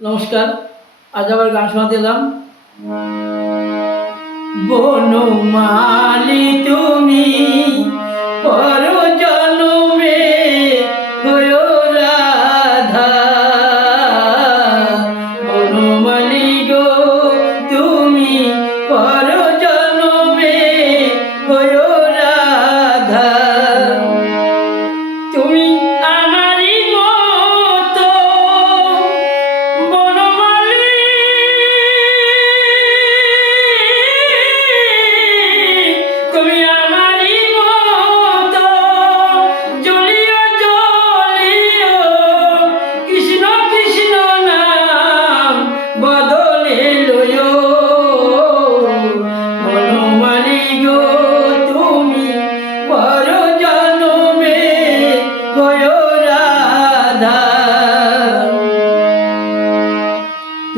নমস্কার আজ আবার গান শোনাতে এলাম। বনমালি তুমি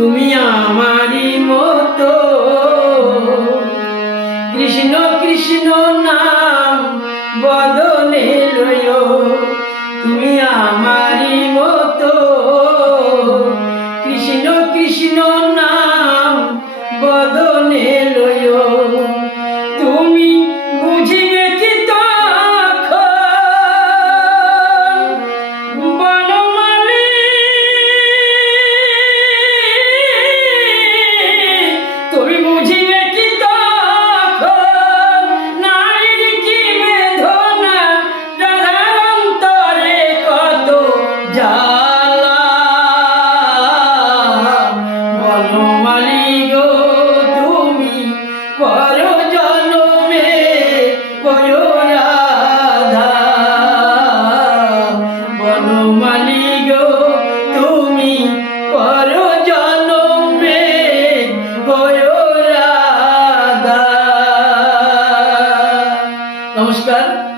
তুমি আমারই মতো। কৃষ্ণ কৃষ্ণ নাম বদলে লয় তুমি আমারই মতো। কৃষ্ণ কৃষ্ণ নাম বদলে লয় গো তুমি পর জন্মে নমস্কার।